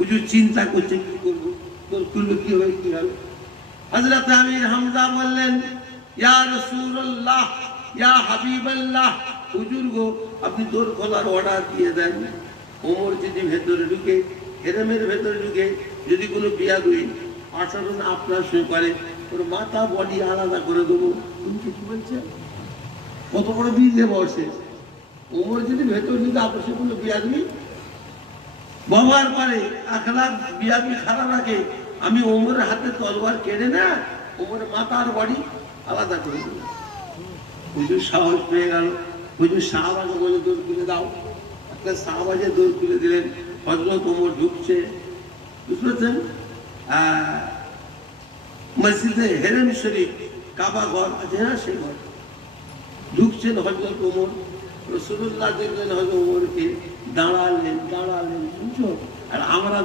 হুজুর চিন্তা করছে কি করবো, তোর খুলবে কি হবে কি হবে। হযরত আমির হামজা বললেন, ইয়া রাসূলুল্লাহ, ইয়া হাবিবাল্লাহ, হুজুর গো আপনি দোর খোলার অর্ডার দিয়ে দেন। ওমর যদি ভেতরে ঢুকে, হেরেমের ভেতরে ঢুকে যদি কোনো বিয়াদুই আচরণ আপনার সঙ্গে করে, ওর মাথা বডি আলাদা করে দেবো। তুমি কিছু বলছেন? কত বড় বিজে বসে। ওমর যদি ভেতর ঢুকে আপনার সঙ্গে কোনো বিয়াদুই ব্যবহার করে, আখলাক বিয়াদুই খারাপ রাখে, আমি ওমরের হাতে তলোয়ার কেড়ে না ওমরের মাথার বডি আলাদা করে দেবো। হুজুর সাহস পেয়ে গেল। হুজুর সাহাবাকে বলে দৌড় তুলে দাও। একটা সাহাবাজে দৌড় তুলে দিলেন। হযরত ওমর ঢুকছে, বুঝলেন, মসজিদে হেরেম শরীফ কাবা ঘর আছে না, সেই ঘর ঢুকছেন হযরত ওমর। রাসূলুল্লাহ দেখলেন হযরত ওমরকে, দাঁড়ালেন, শুনছো, আর আমরা